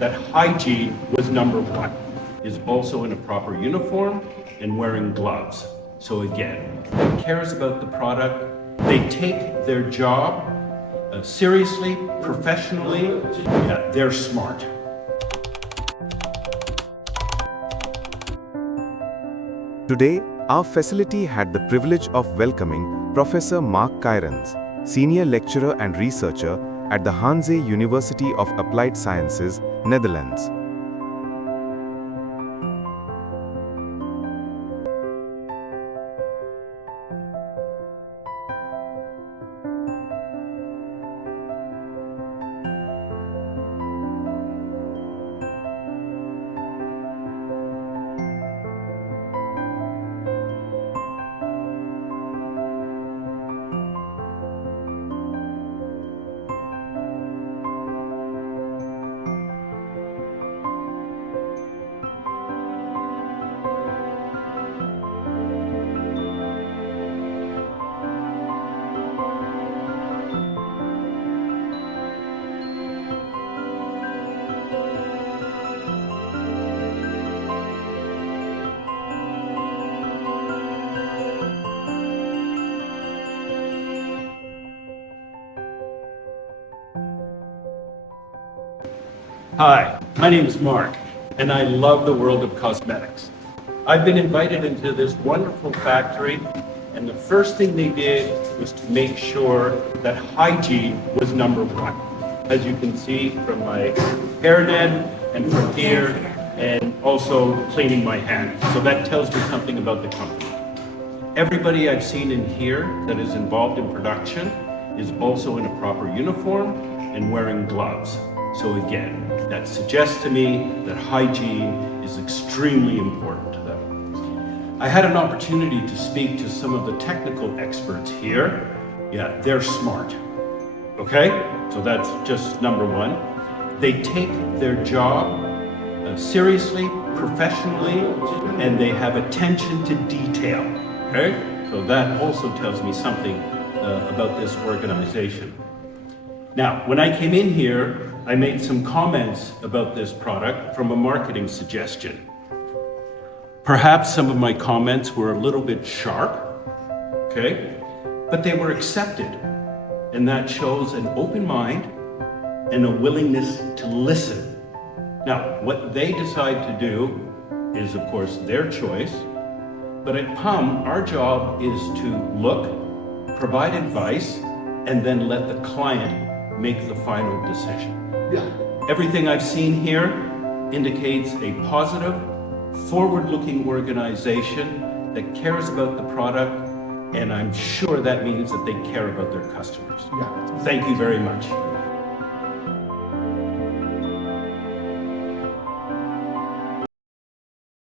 that hygiene was number one, is also in a proper uniform and wearing gloves. So again, who cares about the product? They take their job seriously, professionally. Yeah, they're smart. Today, our facility had the privilege of welcoming Professor Mark Kierans, Senior Lecturer and Researcher at the Hanze University of Applied Sciences, Netherlands. Hi, my name is Mark, and I love the world of cosmetics. I've been invited into this wonderful factory, and the first thing they did was to make sure that hygiene was number one. As you can see from my hairnet and from here, and also cleaning my hands. So that tells me something about the company. Everybody I've seen in here that is involved in production is also in a proper uniform and wearing gloves. So again, that suggests to me that hygiene is extremely important to them. I had an opportunity to speak to some of the technical experts here. Yeah, they're smart. Okay? So that's just number one. They take their job seriously, professionally, and they have attention to detail. Okay? So that also tells me something about this organization. Now, when I came in here, I made some comments about this product from a marketing suggestion. Perhaps some of my comments were a little bit sharp, okay? But they were accepted, and that shows an open mind and a willingness to listen. Now, what they decide to do is, of course, their choice, but at PUM, our job is to look, provide advice, and then let the client make the final decision. Yeah. Everything I've seen here indicates a positive, forward-looking organization that cares about the product, and I'm sure that means that they care about their customers. Yeah. Thank you very much.